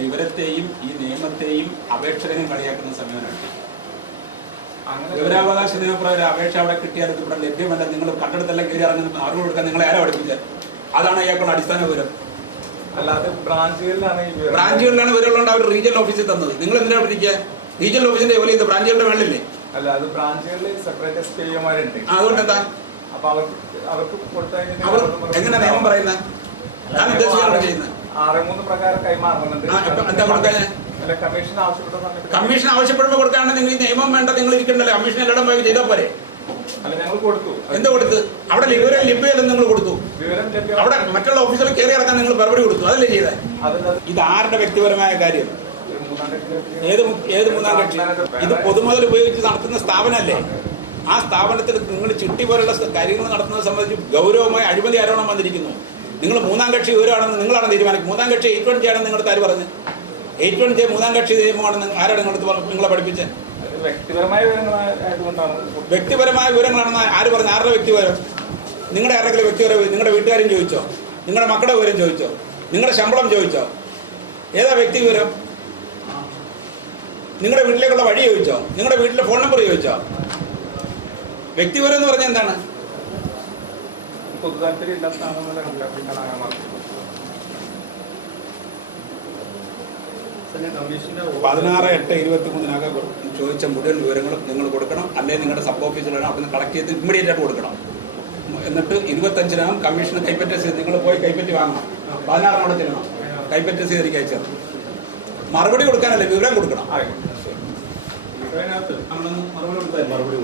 വിവരത്തെയും ഈ നിയമത്തെയും അപേക്ഷകനെയും കളിയാക്കുന്ന സമീപനമാണ് അങ്ങനെ വിവരാവകാശ നിയമപ്രകാരം അപേക്ഷ അവിടെ കിട്ടിയാൽ ഇത് ഇവിടെ ലഭ്യമല്ല. നിങ്ങൾ കണ്ടെടുത്തെല്ലാം കയറി ഇറങ്ങുന്ന അറിവ് കൊടുക്കാൻ നിങ്ങൾ ആരാ പഠിപ്പിച്ചത് അതാണ് അയാൾക്കുള്ള അടിസ്ഥാന വിവരം. അല്ലാതെ ബ്രാഞ്ചുകളിലാണ്. ബ്രാഞ്ചുകളിലാണ് വിവരമുള്ളത് അവർ റീജിയണൽ ഓഫീസിൽ തന്നത്. നിങ്ങൾ എന്തിനാ പഠിക്കുക റീജിയണൽ ഓഫീസിന്റെ ജോലി ചെയ്ത് ബ്രാഞ്ചുകളുടെ വേണ്ടില്ലേ അല്ല അത് ബ്രാഞ്ചുകളിൽ സെപ്പറേറ്റ് അതുകൊണ്ട് എന്താ അപ്പൊ അവർക്ക് അവർക്ക് കൊടുത്തു എങ്ങനെ നിയമം പറയുന്നത് ഞാൻ ഉദ്ദേശിച്ചാണ് ചെയ്യുന്നത്. എന്താ? കമ്മീഷൻ ആവശ്യപ്പെടുമ്പോൾ കൊടുക്കാണ്ട് നിങ്ങൾ ഈ നിയമം വേണ്ട നിങ്ങൾ ഇരിക്കണ്ടല്ലോ. കമ്മീഷൻ എല്ലാം പോയി ചെയ്താൽ പോരെ. എന്ത് കൊടുത്ത്? അവിടെ വിവരം ലഭ്യമല്ലെന്ന് നിങ്ങൾ കൊടുത്തു. അവിടെ മറ്റുള്ള ഓഫീസിൽ കയറി ഇറക്കാൻ നിങ്ങൾ മറുപടി കൊടുത്തു. അതല്ലേ ചെയ്തത് ഇത് ആരുടെ വ്യക്തിപരമായ കാര്യം? ഏത് ഏത് മൂന്നാം കക്ഷി ഇത് പൊതുമുതൽ ഉപയോഗിച്ച് നടത്തുന്ന സ്ഥാപനമല്ലേ? ആ സ്ഥാപനത്തിൽ നിങ്ങൾ ചിട്ടി പോലുള്ള കാര്യങ്ങൾ നടത്തുന്നത് സംബന്ധിച്ച് ഗൗരവമായ അഴിമതി ആരോപണം വന്നിരിക്കുന്നു. നിങ്ങൾ മൂന്നാം കക്ഷി വിവരമാണെന്ന് നിങ്ങളാണ് തീരുമാനിക്കുന്നത്. മൂന്നാം കക്ഷി എയ്റ്റ് വൺ ആണെന്ന് നിങ്ങൾ താര് പറഞ്ഞു? എയ്റ്റ് വൺ ജെ മൂന്നാം കക്ഷി നിയമമാണെന്ന് ആരാണ് നിങ്ങളടുത്ത് നിങ്ങളെ പഠിപ്പിച്ചത്? വ്യക്തിപരമായ വ്യക്തിപരമായ വിവരങ്ങളാണെന്ന് ആര് പറഞ്ഞു? ആരുടെ വ്യക്തിപരം? നിങ്ങളുടെ ആരെങ്കിലും വ്യക്തിപരം നിങ്ങളുടെ വീട്ടുകാരും ചോദിച്ചോ? നിങ്ങളുടെ മക്കളുടെ വിവരം ചോദിച്ചോ? നിങ്ങളുടെ ശമ്പളം ചോദിച്ചോ? ഏതാ വ്യക്തി വിവരം? നിങ്ങളുടെ വീട്ടിലേക്കുള്ള വഴി ചോദിച്ചോ? നിങ്ങളുടെ വീട്ടിലെ ഫോൺ നമ്പർ ചോദിച്ചോ? വ്യക്തിപരം എന്ന് പറഞ്ഞാൽ എന്താണ്? പൊതു താല്പര്യം ഇല്ലാത്ത ആണെന്നുള്ള കണക്കാക്കിയിട്ടാണ് അങ്ങനെ. പതിനാറ് എട്ട് ഇരുപത്തി മൂന്നിനകം ചോദിച്ച മുഴുവൻ വിവരങ്ങളും നിങ്ങൾ കൊടുക്കണം അല്ലെങ്കിൽ നിങ്ങളുടെ സബ് ഓഫീസിലാണ് അവിടെ നിന്ന് കളക്ട് ചെയ്ത് ഇമ്മീഡിയറ്റ് ആയിട്ട് കൊടുക്കണം. എന്നിട്ട് ഇരുപത്തഞ്ചിനകം കമ്മീഷന് കൈപ്പറ്റ ചെയ്ത് നിങ്ങൾ പോയി കൈപ്പറ്റി വാങ്ങണം. പതിനാറിനോടെ ചെല്ലണം. കൈപ്പറ്റ ചെയ്ത് എനിക്ക് അയച്ചത് മറുപടി കൊടുക്കാനല്ലേ? വിവരം കൊടുക്കണം. ആയിക്കോട്ടെ. കൊടുക്കുക മറുപടി